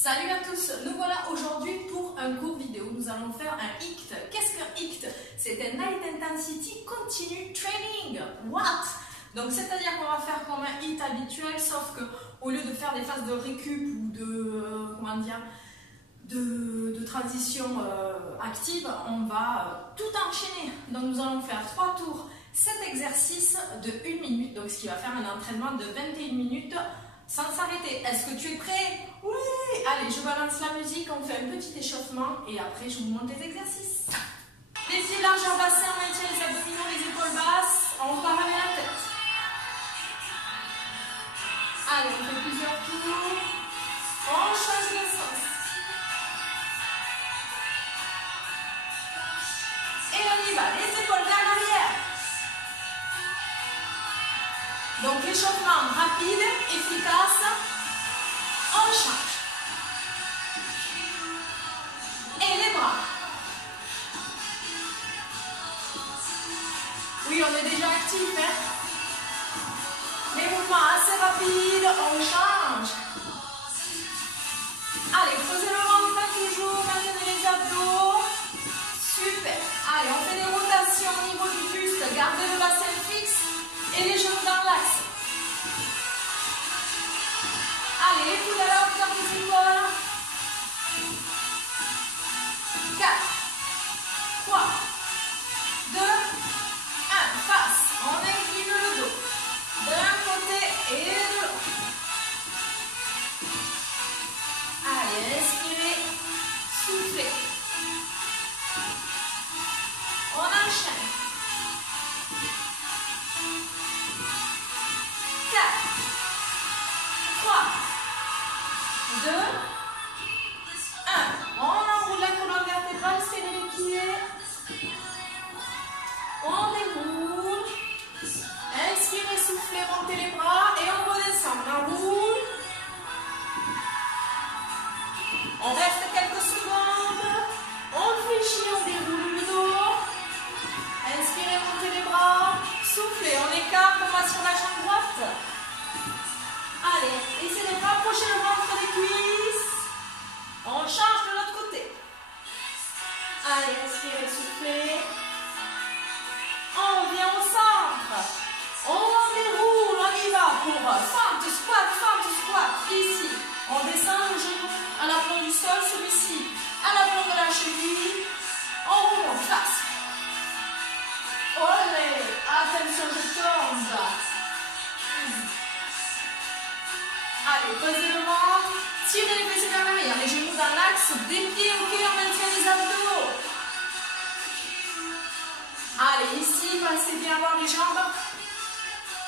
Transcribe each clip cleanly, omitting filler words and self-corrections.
Salut à tous, nous voilà aujourd'hui pour un cours vidéo. Nous allons faire un HIIT. Qu'est-ce qu'un HIIT? C'est un High Intensity Continued Training. What? Donc c'est-à-dire qu'on va faire comme un HIIT habituel, sauf que au lieu de faire des phases de récup ou de de transition active, on va tout enchaîner. Donc nous allons faire 3 tours, 7 exercices de 1 minute, donc ce qui va faire un entraînement de 21 minutes sans s'arrêter. Est-ce que tu es prêt? Oui! Allez, je balance la musique, on fait un petit échauffement et après je vous montre les exercices. Les pieds largeur bassin, on maintient les abdominaux, les épaules basses, on part avec la tête. Allez, on fait plusieurs tours, on change de sens. Et on y va, les épaules vers l'arrière. Donc échauffement rapide, efficace, on change. Et les bras. Oui, on est déjà actif, hein? Les mouvements assez rapides, on change. Allez, creusez le ventre toujours, maintenez les abdos. Super. Allez, on fait des rotations au niveau du buste, gardez le bassin fixe et les genoux dans l'axe. Allez, les coudes à la hauteur des épaules. 4, 3, 2, 1, face. On incline le dos d'un côté et de l'autre. Allez, inspirez, soufflez. On enchaîne. 4, 3, 2, 1. On enroule la colonne vertébrale, serrez les pieds. On déroule. Inspirez, soufflez, montez les bras et on redescend. On enroule. On reste quelques secondes. On fléchit, on déroule le dos. Inspirez, montez les bras. Soufflez, on écarte, on va sur la jambe droite. Allez, essayez de rapprocher le ventre des cuisses. On change de l'autre côté. Allez, inspirez, soufflez. On vient au centre. On déroule, on y va pour fente, squat. Ici, on descend le genou à l'aplomb du sol, celui-ci à l'aplomb de la cheville. On remonte, face. Olé, attention, je tombe. Allez, posez le ventre, tirez les fessiers vers l'arrière, les genoux dans l'axe, des pieds, ok, on maintient les abdos. Allez, ici, passez bien avoir les jambes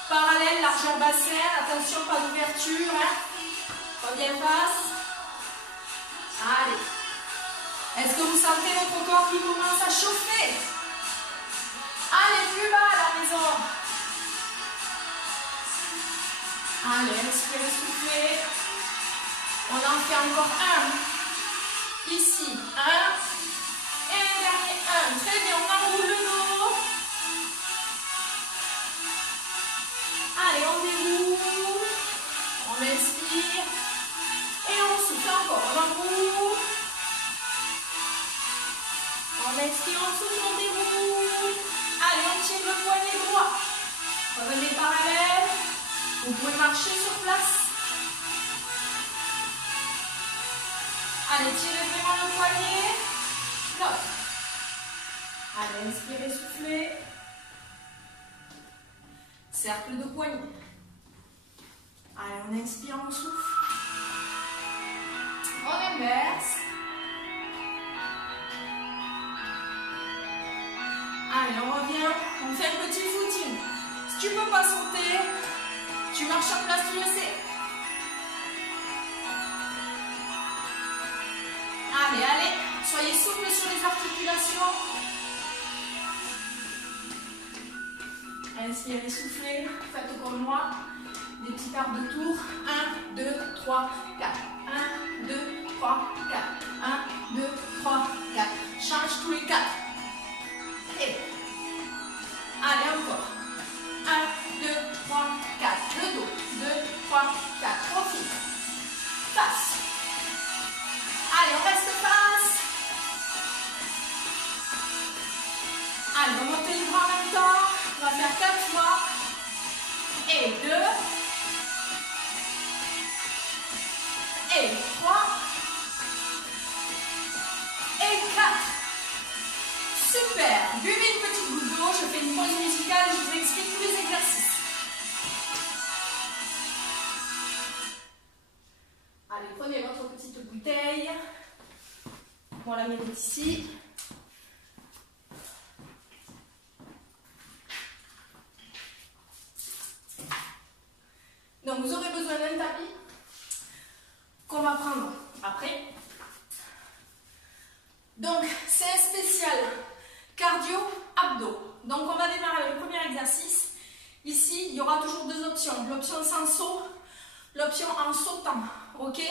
parallèles, largeur bassin, attention, pas d'ouverture, hein. Pas bien face. Allez. Est-ce que vous sentez votre corps qui commence à chauffer? Allez, plus bas à la maison. Allez, inspirez, soufflez. On en fait encore un. Ici, un. Et un dernier, un. Très bien, on enroule le dos. Allez, on déroule. On inspire. Et on souffle encore. On enroule. On expire, on souffle, on déroule. Allez, on tire le poignet droit. Revenez parallèle. Vous pouvez marcher sur place. Allez, tirez vraiment le poignet. Hop. Allez, inspirez, soufflez. Cercle de poignet. Allez, on inspire, on souffle. On inverse. Allez, on revient. On fait un petit footing. Si tu ne peux pas sauter, tu marches en place, tu le sais. Allez, allez. Soyez souple sur les articulations. Inspirez, soufflez. Faites comme moi. Des petits quarts de tour. 1, 2, 3, 4. 1, 2, 3, 4. 1, 2, 3, 4. Change tous les 4. Et allez, encore. 1, 2, 3, 4. Le dos. 2, 3, 4. Profite. Face. Et 3. Et 4. Super. Buvez une petite goutte d'eau, je fais une pause musicale et je vous explique tous les exercices. Allez, prenez votre petite bouteille. On la met ici. Donc vous aurez besoin d'un tapis qu'on va prendre après. Donc c'est un spécial cardio-abdos. Donc on va démarrer avec le premier exercice. Ici, il y aura toujours deux options. L'option sans saut, l'option en sautant. Ok?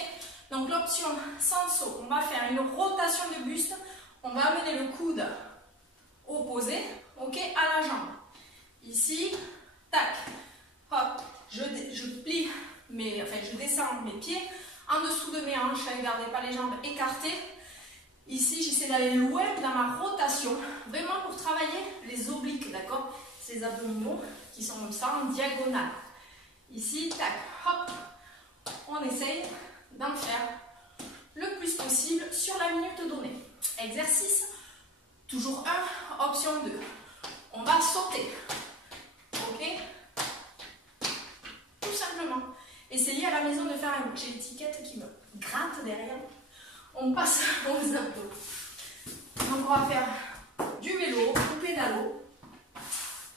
Donc l'option sans saut, on va faire une rotation de buste. On va amener le coude opposé, ok, à la jambe. Ici, tac, hop, je plie, je descends mes pieds en dessous de mes hanches. Ne gardez pas les jambes écartées. Ici, j'essaie d'aller loin dans ma rotation, vraiment pour travailler les obliques, d'accord? Ces abdominaux qui sont comme ça en diagonale. Ici, tac, hop, on essaye d'en faire le plus possible sur la minute donnée. Exercice, toujours 1, option 2. On va sauter, ok? Tout simplement. Essayez à la maison de faire un... J'ai l'étiquette qui me gratte derrière. On passe aux abdos. Donc on va faire du vélo ou pédalo.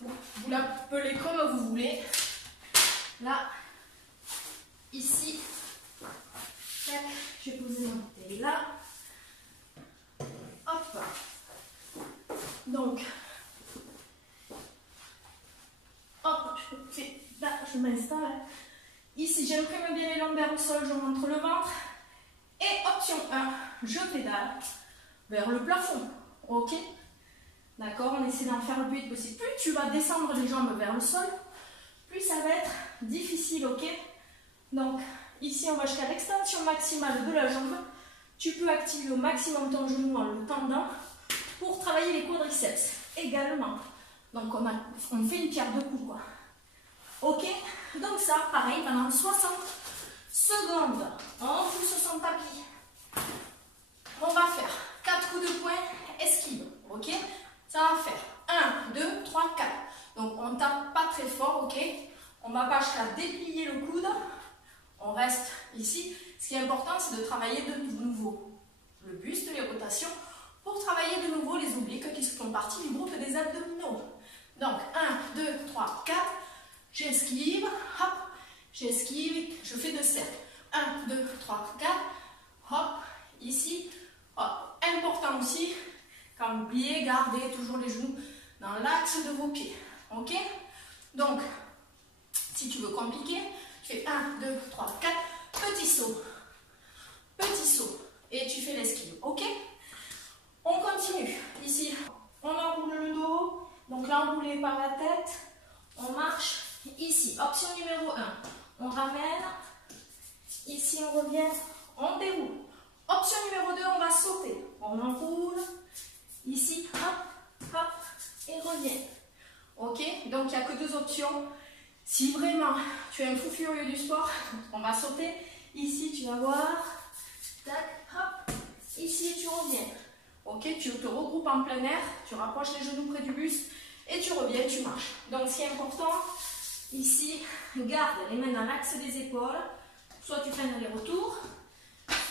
Vous l'appelez comme vous voulez. Là, ici, tac, je vais poser ma bouteille là. Hop. Donc, hop, je m'installe. Ici, j'imprime bien les lombaires au sol, je montre le ventre. Et option 1, je pédale vers le plafond. Ok? D'accord? On essaie d'en faire le plus vite possible. Plus tu vas descendre les jambes vers le sol, plus ça va être difficile. Ok? Donc, ici, on va jusqu'à l'extension maximale de la jambe. Tu peux activer au maximum ton genou en le tendant pour travailler les quadriceps également. Donc, on fait une pierre deux coups, quoi. Ok? Donc ça, pareil, pendant 60 secondes. On pousse son tapis. On va faire 4 coups de poing, esquive. Ok? Ça va faire 1, 2, 3, 4. Donc, on ne tape pas très fort, ok? On ne va pas jusqu'à déplier le coude. On reste ici. Ce qui est important, c'est de travailler de nouveau le buste, les rotations, pour travailler de nouveau les obliques qui font partie du groupe des abdominaux. Donc, 1, 2, 3, 4. J'esquive, hop, j'esquive, je fais 2 cercles. 1, 2, 3, 4. Hop, ici, hop. Important aussi, quand vous pliez, gardez toujours les genoux dans l'axe de vos pieds. Ok? Donc, si tu veux compliquer, tu fais 1, 2, 3, 4. Petit saut. Petit saut. Et tu fais l'esquive. Ok? On continue. Ici, on enroule le dos. Donc là, enroulé par la tête. On marche. Ici, option numéro 1. On ramène. Ici, on revient. On déroule. Option numéro 2, on va sauter. On enroule. Ici, hop, hop. Et revient. Ok? Donc, il n'y a que 2 options. Si vraiment tu es un fou furieux du sport, on va sauter. Ici, tu vas voir. Tac, hop. Ici, tu reviens. Ok, tu te regroupes en plein air. Tu rapproches les genoux près du buste. Et tu reviens, tu marches. Donc, ce qui est important, ici, garde les mains dans l'axe des épaules. Soit tu fais un aller-retour,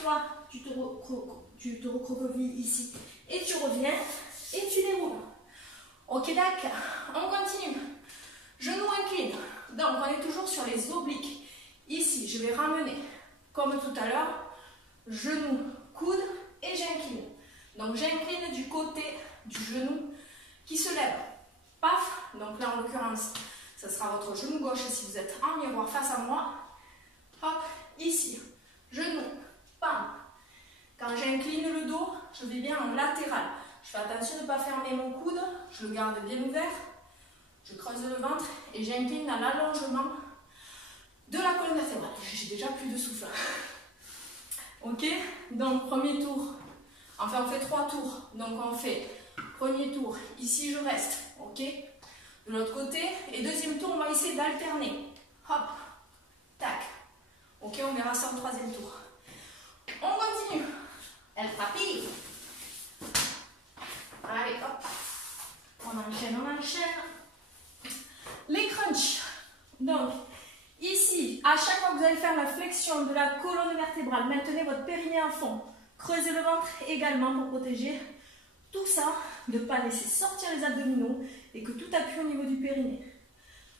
soit tu te recroquevilles ici. Et tu reviens, et tu déroules. Ok, d'accord. On continue. Genou incline. Donc, on est toujours sur les obliques. Ici, je vais ramener, comme tout à l'heure, genou, coude et j'incline. Donc, j'incline du côté du genou qui se lève. Paf. Donc là, en l'occurrence, ce sera votre genou gauche si vous êtes en miroir face à moi. Hop, ici. Genou, pam. Quand j'incline le dos, je vais bien en latéral. Je fais attention de ne pas fermer mon coude. Je le garde bien ouvert. Je creuse le ventre et j'incline à l'allongement de la colonne vertébrale. J'ai déjà plus de souffle. Ok? Donc, premier tour. Enfin, on fait 3 tours. Donc, on fait premier tour. Ici, je reste. Ok? De l'autre côté. Et deuxième tour, on va essayer d'alterner. Hop. Tac. Ok, on verra ça au troisième tour. On continue. Elle tapis. Allez, hop. On enchaîne, on enchaîne. Les crunchs. Donc, ici, à chaque fois que vous allez faire la flexion de la colonne vertébrale, maintenez votre périnée à fond. Creusez le ventre également pour protéger tout ça, de ne pas laisser sortir les abdominaux et que tout appuie au niveau du périnée.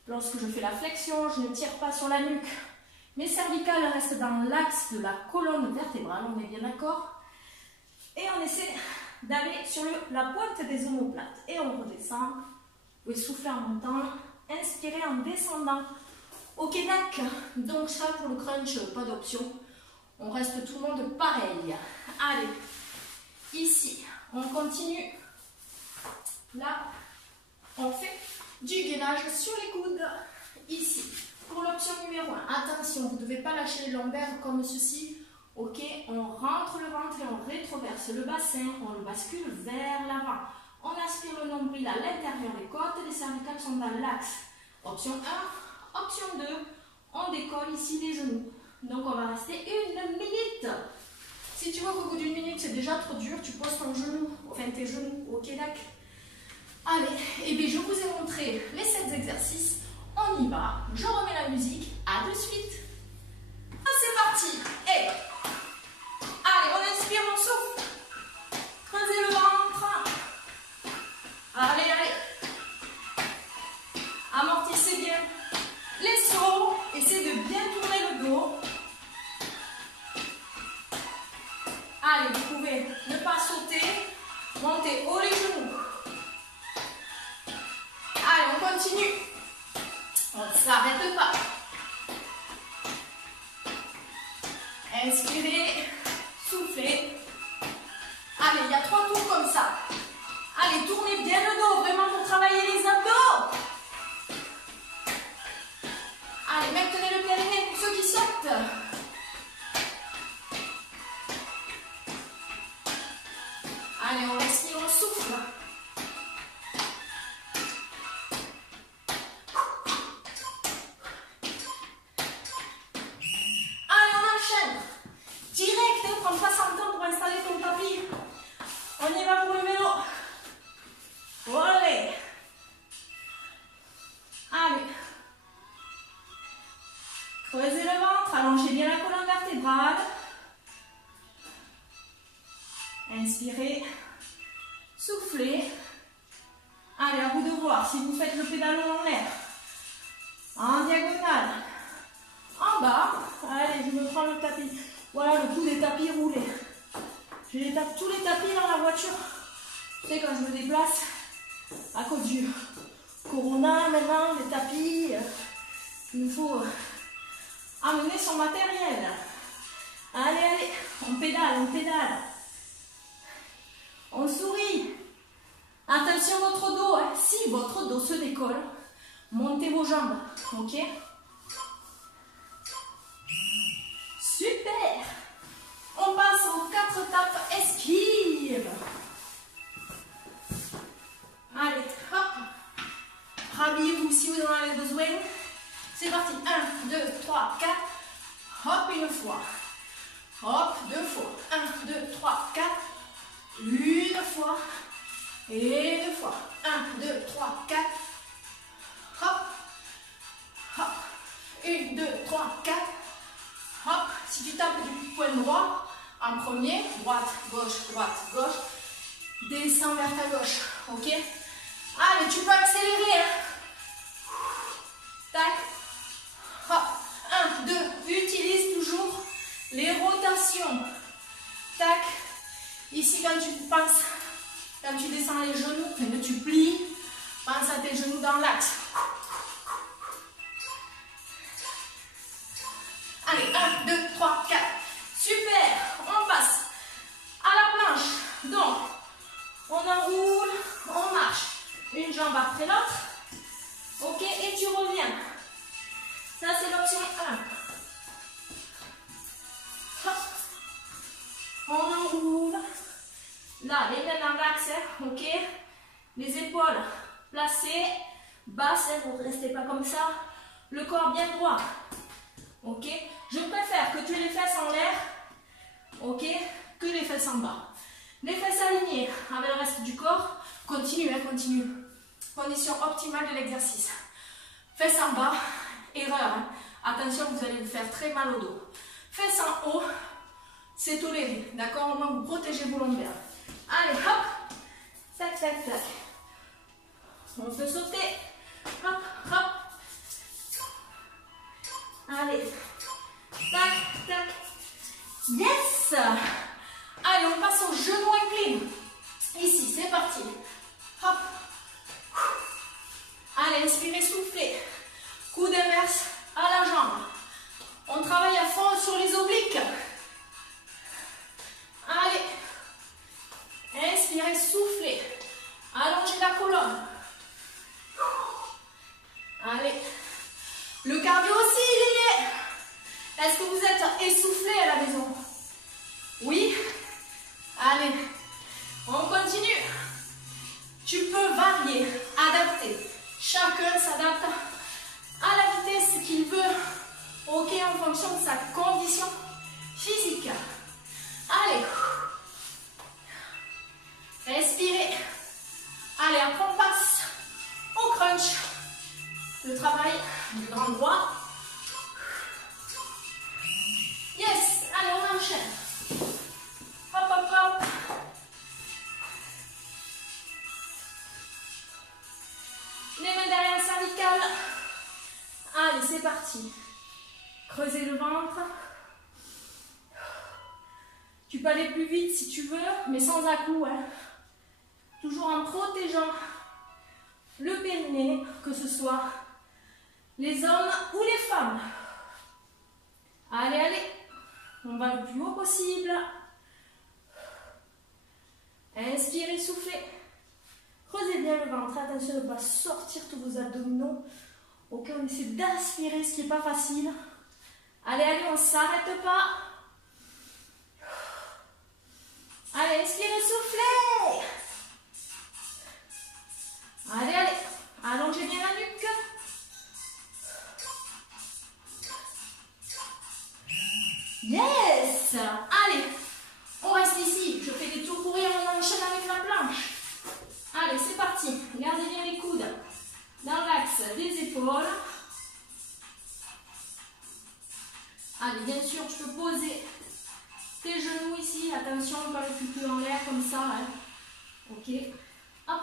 Lorsque je fais la flexion, je ne tire pas sur la nuque. Mes cervicales restent dans l'axe de la colonne vertébrale, on est bien d'accord? Et on essaie d'aller sur la pointe des omoplates. Et on redescend. Vous pouvez souffler en montant. Inspirez en descendant. Ok, d'accord. Donc ça, pour le crunch, pas d'option. On reste tout le monde pareil. Allez, ici, on continue. Là, on fait du gainage sur les coudes. Ici, pour l'option numéro 1, attention, vous ne devez pas lâcher les lombaires comme ceci. Ok, on rentre le ventre et on rétroverse le bassin, on le bascule vers l'avant. On aspire le nombril à l'intérieur des côtes, les cervicales sont dans l'axe. Option 1, option 2, on décolle ici les genoux. Donc on va rester 1 minute. Si tu vois qu'au bout d'une minute c'est déjà trop dur, tu poses ton genou, enfin tes genoux, ok d'accord. Allez, et bien je vous ai montré les 7 exercices. On y va, je remets la musique, à de suite. C'est parti. Et allez, on inspire, on souffle. Creusez le ventre. Allez, allez. Amortissez bien les sauts. Essayez de bien tourner le dos. Allez, vous pouvez ne pas sauter. Montez haut les genoux. Allez, on continue. On ne s'arrête pas. Inspirez, soufflez. Allez, il y a 3 tours comme ça. Allez, tournez bien le dos, vraiment pour travailler les abdos. Allez, maintenez le périnée pour ceux qui sautent. Allez, on respire, on souffle. Creusez le ventre, allongez bien la colonne vertébrale. Inspirez, soufflez. Allez, à vous de voir si vous faites le pédalo en l'air. En diagonale. En bas. Allez, je me prends le tapis. Voilà le coup des tapis roulés. J'ai tous les tapis dans la voiture. Tu sais, quand je me déplace, à cause du Corona, maintenant, les tapis, il nous faut amener son matériel. Allez, allez, on pédale, on pédale. On sourit. Attention à votre dos, hein. Si votre dos se décolle, montez vos jambes, ok? Super. On passe aux 4 tapes esquives. Allez, hop. Rhabillez-vous si vous en avez besoin. C'est parti. 1, 2, 3, 4. Hop, une fois. Hop, 2 fois. 1, 2, 3, 4. Une fois. Et 2 fois. 1, 2, 3, 4. Hop. Hop. 1, 2, 3, 4. Hop. Si tu tapes du point droit, en premier, droite, gauche, descends vers ta gauche. Ok? Allez, tu peux accélérer. Hein? Tac. Hop. 1, 2. Utilise toujours les rotations. Tac. Ici, quand tu descends les genoux, quand tu plies, pense à tes genoux dans l'axe. Allez, 1, 2, 3, 4. Super. On passe à la planche. Donc, on enroule, on marche. Une jambe après l'autre. Ok, et tu reviens. Ça, c'est l'option 1. Hop. On enroule. Là, les mains dans l'axe, ok. Les épaules placées, basses, vous ne restez pas comme ça. Le corps bien droit. Ok. Je préfère que tu aies les fesses en l'air. fesses en bas. Les fesses alignées avec le reste du corps. Continue, hein, continue. Condition optimale de l'exercice. Fesses en bas, erreur. Hein. Attention, vous allez vous faire très mal au dos. Fesses en haut, c'est toléré. D'accord? Au moins, vous protégez vos lombaires. Allez, hop. Tac, tac, tac. On peut sauter. Hop, hop. Allez. Tac, tac. Yes! Allez, on passe au genou incliné. Ici, c'est parti. Hop. Allez, inspirez, soufflez. Coude inverse à la jambe. On travaille à fond sur les obliques. Allez. Inspirez, soufflez. Allongez la colonne. Allez. Le cardio aussi, il est lié. Est-ce que vous êtes essoufflé à la maison? Oui? Allez. On continue. Tu peux varier, adapter. Chacun s'adapte à la vitesse qu'il veut. Ok, en fonction de sa condition physique. Allez. Respirez. Allez, après on passe au crunch. Le travail du grand droit. Yes. Allez, on enchaîne. Hop, hop, hop. Les mains derrière la cervicale. Allez, c'est parti. Creusez le ventre. Tu peux aller plus vite si tu veux, mais sans à-coups. Hein. Toujours en protégeant le périnée, que ce soit les hommes ou les femmes. Allez, allez. On va le plus haut possible. Inspirez, soufflez. Creusez bien le ventre. Attention de ne pas sortir tous vos abdominaux. Ok, on essaie d'aspirer, ce qui n'est pas facile. Allez, allez, on ne s'arrête pas. Allez, inspirez, soufflez. Allez, allez. Allongez bien la nuque. Yes. Allez, on reste ici. Je fais des tours pour rire, on enchaîne avec la planche. Allez, c'est parti. Gardez bien les coudes dans l'axe des épaules. Allez, bien sûr, tu peux poser tes genoux ici. Attention, pas le cul en l'air comme ça. Hein. Ok. Hop.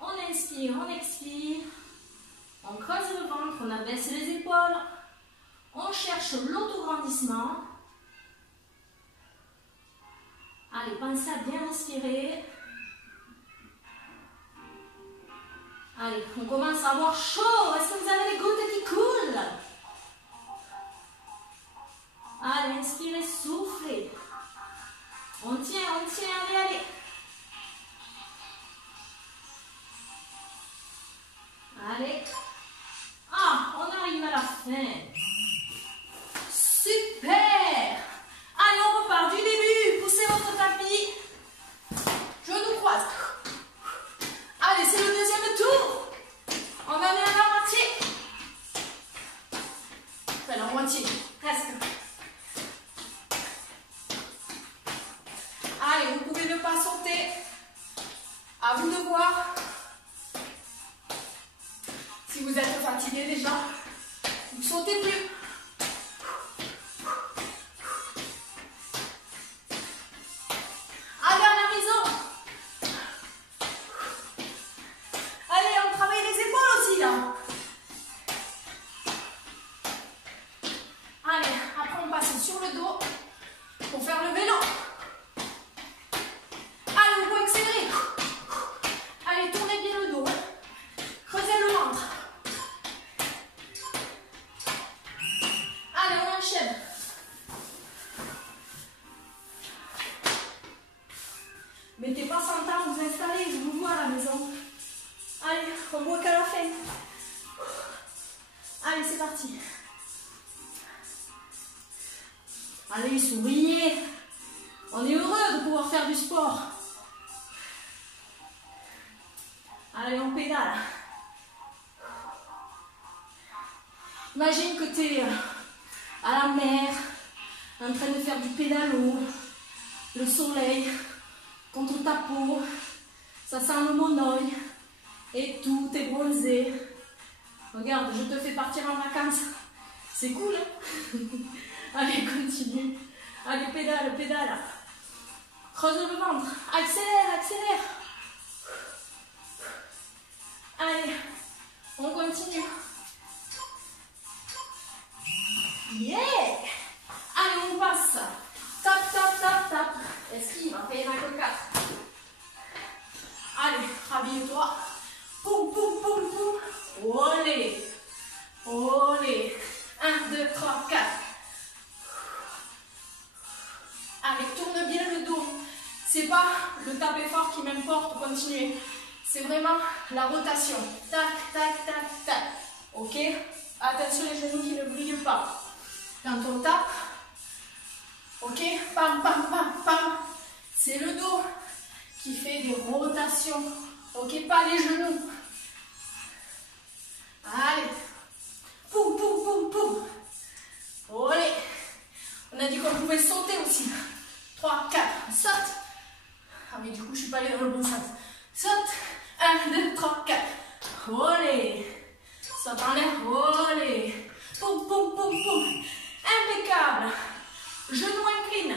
On inspire, on expire. On creuse le ventre, on abaisse les épaules. On cherche l'autograndissement. Allez, pensez à bien respirer. Allez, on commence à avoir chaud. Est-ce que vous avez les gouttes qui coulent? Allez, inspirez, soufflez. On tient, allez, allez. Allez. Ah, on arrive à la fin. Super. Allez, on repart du début. Poussez votre tapis. Genoux croisés. Allez, c'est le deuxième tour. On en est à la moitié. Enfin, la moitié, presque. Allez, vous pouvez ne pas sauter. À vous de voir. Si vous êtes fatigué déjà, vous ne sautez plus. Allez, à la maison. Allez, on travaille les épaules aussi là. Allez, après on passe sur le dos pour faire le vélo. Allez, vous pouvez accélérer. Allez, tournez bien le dos. Creusez le ventre. Allez, on enchaîne. Mettez pas 100 ans, vous installez, je vous vois à la maison. Allez, on voit qu'à la fin. Allez, c'est parti. Allez, souriez. On est heureux de pouvoir faire du sport. Allez, on pédale. Imagine que tu es à la mer, en train de faire du pédalo, le soleil contre ta peau, ça sent le monoï et tout est bronzé. Regarde, je te fais partir en vacances, c'est cool, hein? Allez, continue, allez, pédale, pédale, creuse le ventre, accélère, accélère. Allez, on continue. Yeah! Allez, on passe. Tap, tap, tap, tap. Esquive, il n'y en a que 4. Allez, rhabille-toi. Poum, poum, poum, poum. Olé. Olé. 1, 2, 3, 4. Allez, tourne bien le dos. C'est pas le taper fort qui m'importe, continuez. C'est vraiment la rotation. Tac, tac, tac, tac. Ok? Attention les genoux qui ne brillent pas. Quand on tape, ok? Pam, pam, pam, pam. C'est le dos qui fait des rotations. Ok? Pas les genoux. Allez. Poum, poum, poum, poum. Allez. On a dit qu'on pouvait sauter aussi. 3, 4. Saute. Ah mais du coup, je ne suis pas allée dans le bon sens. Saute. 1, 2, 3, 4. Olé. Saute en l'air. Olé. Poum, poum, poum, poum. Impeccable. Genou incline.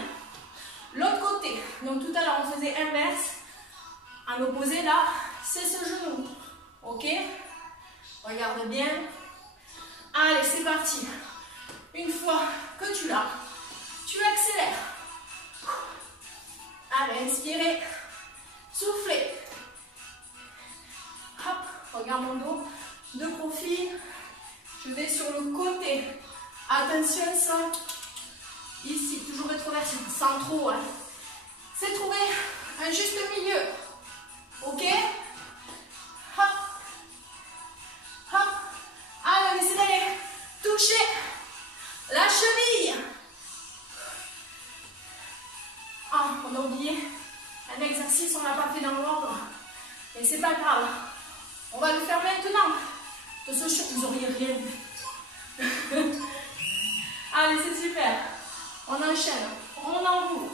L'autre côté. Donc tout à l'heure, on faisait inverse. En opposé, là, c'est ce genou. Ok? Regarde bien. Allez, c'est parti. Une fois que tu l'as, tu accélères. Allez, inspirez. Soufflez. Hop, regarde mon dos. De profil. Je vais sur le côté. Attention, ça. Ici, toujours rétroversion, sans trop. Hein. C'est trouver un juste milieu. Ok? Hop. Hop. Allez, on essaie d'aller toucher la cheville. Ah, on a oublié un exercice, on n'a pas fait dans l'ordre. Mais c'est pas grave. On va le faire maintenant. De ce sûr, vous n'auriez rien vu. Allez, c'est super. On enchaîne. On enroule.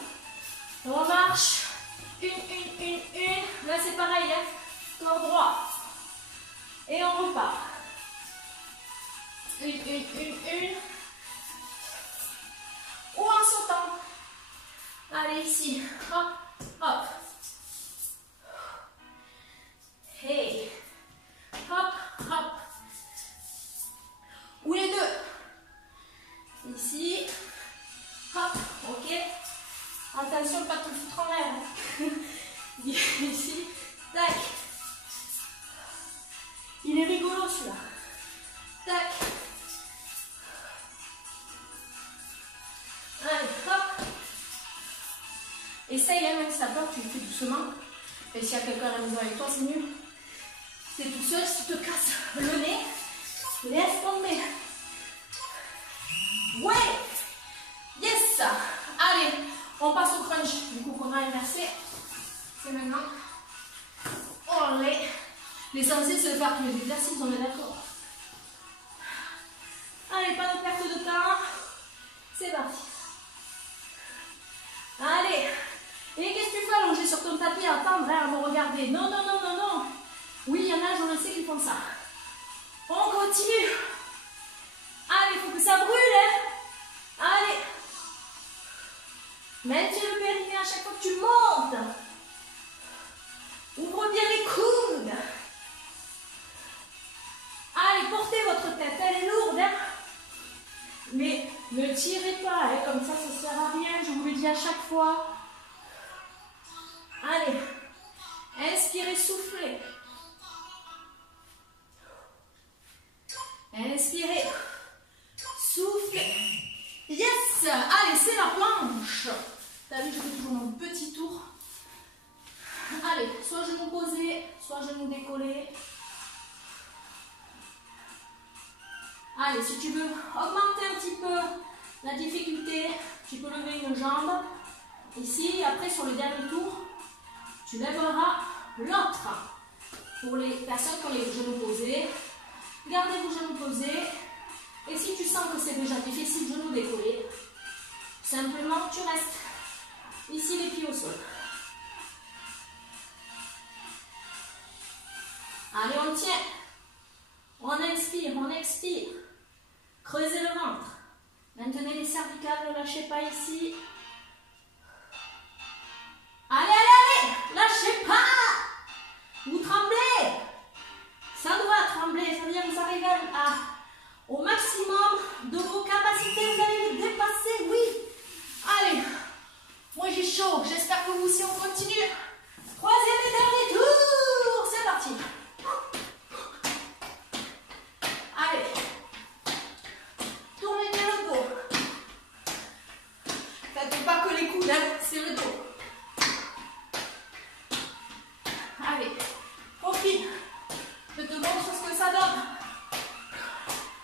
On marche. Une. Là, c'est pareil. Hein. Corps droit. Et on repart. Une. Ou en sautant. Allez, ici. Hop, hop. Hey. Hop, hop. Ou les deux. Ici. Hop, ok. Attention, pas te foutre en l'air. Ici. Tac. Il est rigolo celui-là. Tac. Allez, hop. Essaye, hein, même si ça peur, tu le fais doucement. Et s'il y a quelqu'un à la maison avec toi, c'est mieux. C'est tout seul, si tu te casses le nez, laisse tomber. Ouais. Yes. Allez, on passe au crunch. Du coup, qu'on a inversé. C'est maintenant. Olé. L'essentiel, c'est de faire tous les exercices, on est d'accord. Allez, pas de perte de temps. C'est parti. Allez. Et qu'est-ce que tu fais allongé sur ton tapis à attendre, hein, à me regarder? Non. Oui, il y en a, je le sais, qui font ça. On continue. Allez, il faut que ça brûle, hein. Allez. Maintiens le périnée à chaque fois que tu montes. Ouvre bien les coudes. Allez, portez votre tête, elle est lourde, hein. Mais ne tirez pas, hein, comme ça ne sert à rien, je vous le dis à chaque fois. Allez, inspirez, soufflez. Inspirez, soufflez. Yes! Allez, c'est la planche. T'as vu, je fais toujours mon petit tour. Allez, soit genou posé, soit genou décollé. Allez, si tu veux augmenter un petit peu la difficulté, tu peux lever une jambe. Ici, après, sur le dernier tour, tu lèveras l'autre. Pour les personnes qui ont les genoux posés, gardez vos genoux posés. Et si tu sens que c'est déjà difficile, genou décollé, Simplement, tu restes ici les pieds au sol. Allez, on tient. On inspire, on expire. Creusez le ventre. Maintenez les cervicales, ne lâchez pas ici. Allez, allez, allez, lâchez pas. Vous tremblez. Ça doit trembler, ça veut dire que vous arrivez au maximum de vos capacités, vous allez les dépasser, oui. Allez, moi j'ai chaud, j'espère que vous aussi on continue. Troisième et dernier tour, c'est parti. Allez, tournez bien le dos. Faites pas que les coudes, hein, c'est le dos. Allez, profite. Je te montre ce que ça donne.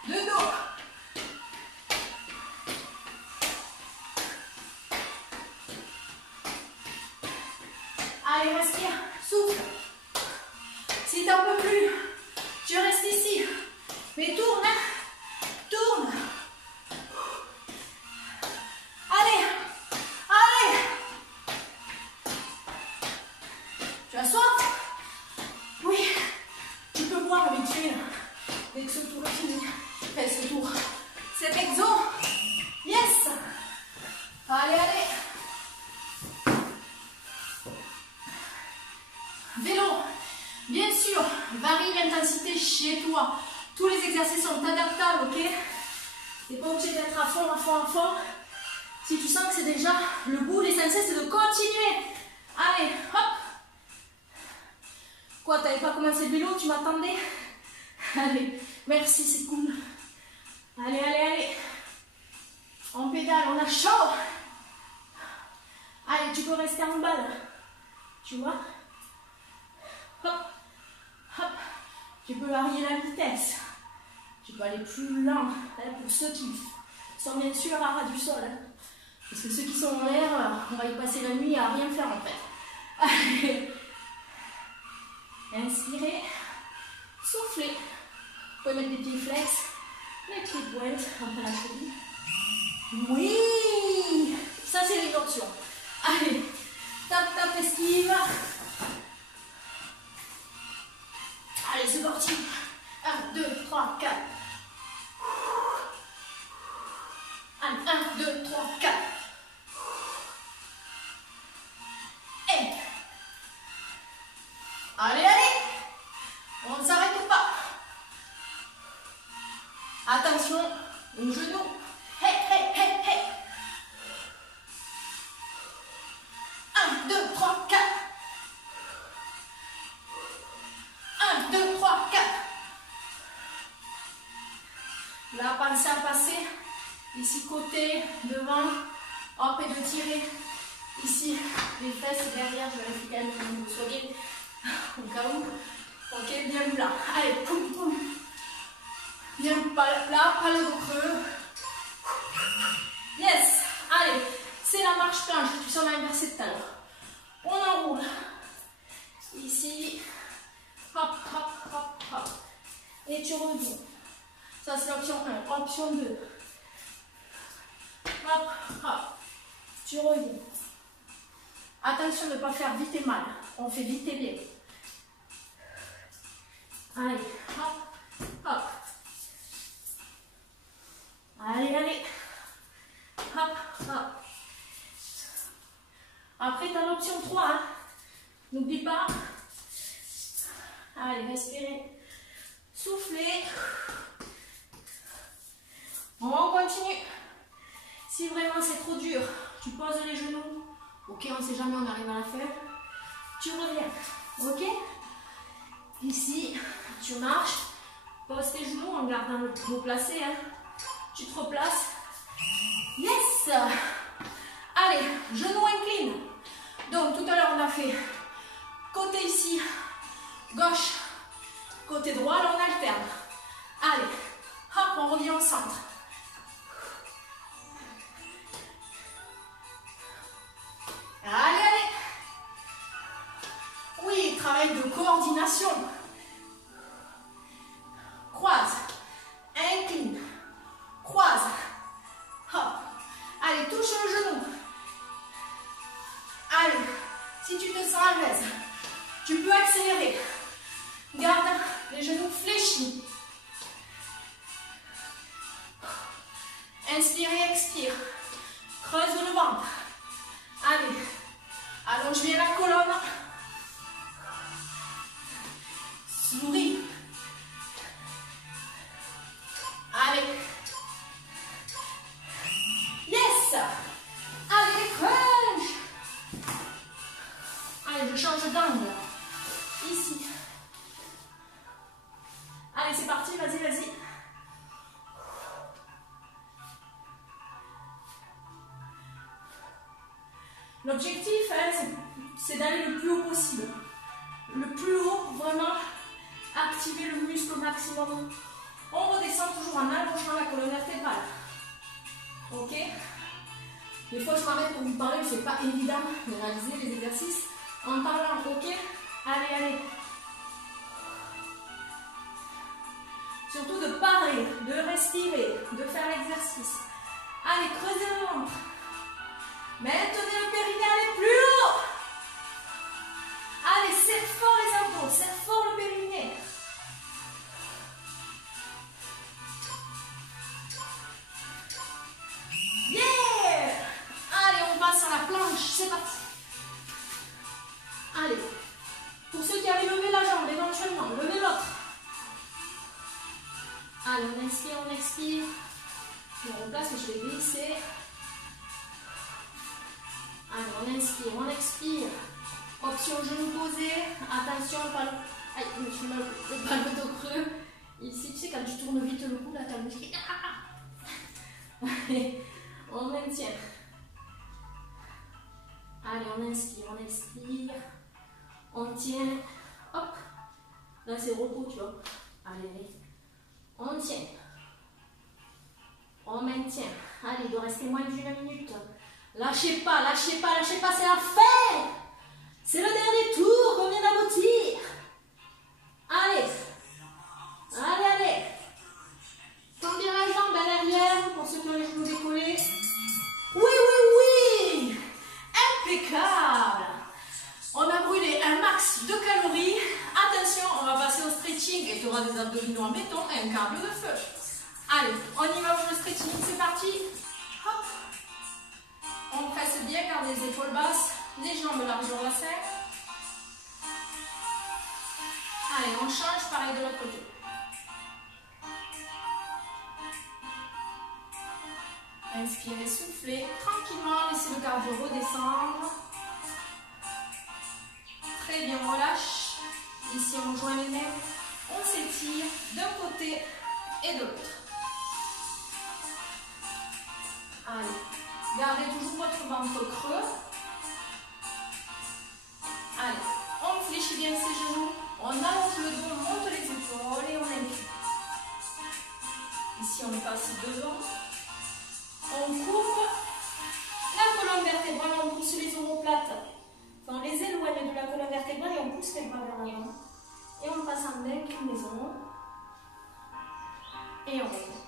De dos. Allez, respire, souffle. Si tu n'en peux plus, tu restes ici. Mais tourne, hein. Tourne. Allez, allez. Tu as soif? Oui. Tu peux boire vite fait. Dès que ce tour est fini. Fais ce tour. Cet exo. Yes. Allez, allez. Vélo. Bien sûr, varie l'intensité chez toi. Tous les exercices sont adaptables, ok? Tu n'es pas obligé d'être à fond, à fond, à fond. Si tu sens que c'est déjà le bout, l'essentiel c'est de continuer. Allez, hop. Quoi, t'avais pas commencé le vélo, tu m'attendais? Allez, merci, c'est cool. Allez, allez, allez. On pédale, on a chaud. Allez, tu peux rester en balle. Tu vois? Hop, hop. Tu peux varier la vitesse. Tu peux aller plus lent. Pour ceux qui sont bien sûr à ras du sol. Parce que ceux qui sont en l'air, on va y passer la nuit à rien faire en fait. Allez. Inspirez. Soufflez. Vous pouvez mettre des pieds flex. Les pieds pointes entre la cheville. Oui. Ça c'est une option. Allez. Tap, tap, esquive. Allez, c'est parti. 1, 2, 3, 4. Allez, 1, 2, 3, 4. Et. Allez, allez. On ne s'arrête pas. Attention, au genou. Hey, hey, hey, hey. 1, 2, 3, 4. 1, 2, 3, 4. Là, pensez à passer. Ici, côté, devant. Hop, et de tirer. Ici, les fesses derrière. Je vérifie quand même que vous soyez au cas où. Ok, bien plat. Allez, poum, poum. Bien là, pas le dos creux. Yes. Allez, c'est la marche planche. Tu sais, on a inversé tout à l'heure. On enroule. Ici. Hop, hop, hop, hop. Et tu reviens. Ça, c'est l'option 1. Option 2. Hop, hop. Tu reviens. Attention de ne pas faire vite et mal. On fait vite et bien. Allez, hop, hop. Allez, allez. Hop, hop. Après, tu as l'option 3. Hein. N'oublie pas. Allez, respirez. Soufflez. On continue. Si vraiment c'est trop dur, tu poses les genoux. Ok, on ne sait jamais, on arrive à la faire. Tu reviens. Ok? Ici, tu marches. Pose tes genoux en gardant le dos placé. Hein. Tu te replaces. Yes! Allez, genoux incline. Donc, tout à l'heure, on a fait côté ici, gauche, côté droit, là, on alterne. Allez, hop, on revient au centre. Allez, allez. Oui, travail de coordination. Croise, incline, croise. Hop. Allez, touche sur le genou. Allez, si tu te sens à l'aise, tu peux accélérer. Garde les genoux fléchis. Inspire et expire. Creuse le ventre. Allez, allonge bien la colonne. Souris. Allez. Yes. Allez, crunch. Allez, je change d'angle. Ici. Allez, c'est parti, vas-y, vas-y. L'objectif, c'est d'aller le plus haut possible. Le plus haut, vraiment, activer le muscle au maximum. On redescend toujours en allongeant la colonne vertébrale. Ok? Des fois, je m'arrête pour vous parler, c'est pas évident de réaliser les exercices en parlant. Ok? Allez, allez. Surtout de parler, de respirer, de faire l'exercice. Allez, creusez le ventre. Maintenez le périnée, allez plus haut. Allez, serre fort les abdos, serre fort le périnée. Yeah! Allez, on passe sur la planche, c'est parti. Allez, pour ceux qui avaient levé la jambe, éventuellement, levez l'autre. Allez, on inspire, on expire. On replace, je vais glisser. Allez, on inspire, on expire. Option genou posé. Attention, pas le... Aïe, je me suis mal le dos creux. Ici, tu sais, quand tu tournes vite le cou, là, t'as le muscle. Allez, on maintient. Allez, on inspire, on expire. On tient. Hop. Là, c'est repos, tu vois. Allez, allez. On tient. On maintient. Allez, il doit rester moins d'1 minute. Lâchez pas, lâchez pas, lâchez pas, c'est la fin. C'est le dernier tour qu'on vient d'aboutir. Allez. Allez, allez. Tends bien la jambe à l'arrière pour ceux qui ont les genoux décollés. Oui, oui, oui. Impeccable. On a brûlé un max de calories. Attention, on va passer au stretching et tu auras des abdominaux en béton et un câble de feu. Allez, on y va pour le stretching, c'est parti. Hop. On presse bien, garde les épaules basses, les jambes larges au bassin. Allez, on change, pareil de l'autre côté. Inspirez, soufflez, tranquillement, laissez le cardio redescendre. Très bien, on relâche. Ici, on joint les mains, on s'étire d'un côté et de l'autre. Allez, gardez toujours votre ventre creux. Allez, on fléchit bien ses genoux, on allonge le dos, on monte les épaules et on incline. Ici, on passe devant. On couvre la colonne vertébrale, on pousse les omoplates. On les éloigne de la colonne vertébrale et on pousse les bras vers l'avant. Et on passe en inclinaison. Et on revient.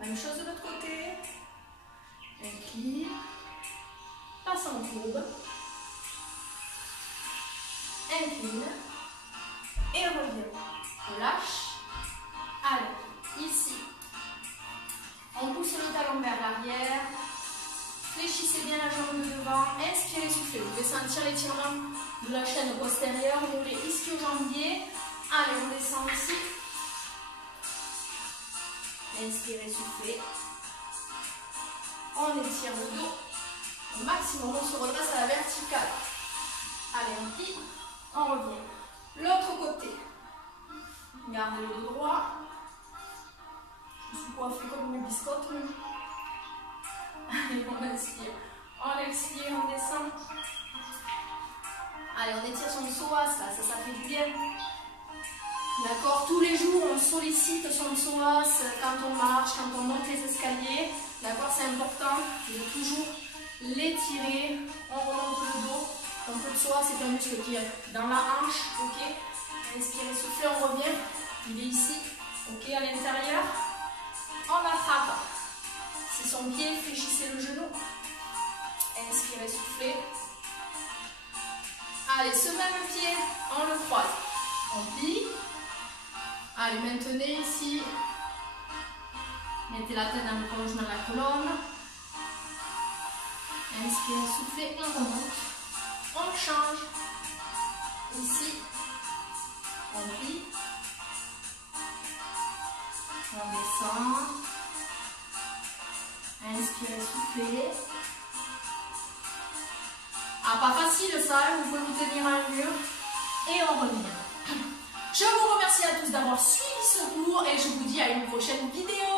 Même chose de l'autre côté. Incline. Passe en courbe. Incline. Et revient. Relâche. Allez, ici. On pousse le talon vers l'arrière. Fléchissez bien la jambe de devant. Inspirez, soufflez. Vous pouvez sentir l'étirement de la chaîne postérieure. Moulez ici au jambier. Allez, on descend ici. Inspirez, soufflez. On étire le dos au maximum. On se redresse à la verticale. Allez, on plie. On revient. L'autre côté. Gardez le dos droit. Je suis coiffée comme une biscotte. Allez, on inspire. On expire, on descend. Allez, on étire son psoas, là, ça fait du bien. D'accord, tous les jours, on sollicite son psoas quand on marche, quand on monte les escaliers. D'accord, c'est important de toujours l'étirer. On remonte le dos. Donc le psoas, c'est un muscle qui est dans la hanche. Ok, inspirez, soufflez, on revient. Il est ici. Ok, à l'intérieur. On attrape. Si son pied, fléchissez le genou. Inspirez, soufflez. Allez, ce même pied, on le croise. On plie. Allez, maintenez ici. Mettez la tête dans le prolongement de la colonne. Inspirez, soufflez, on remonte. On change. Ici. On plie. On descend. Inspirez, soufflez. Ah, pas facile ça, vous pouvez vous tenir un mur. Et on revient. Je vous remercie à tous d'avoir suivi ce cours et je vous dis à une prochaine vidéo.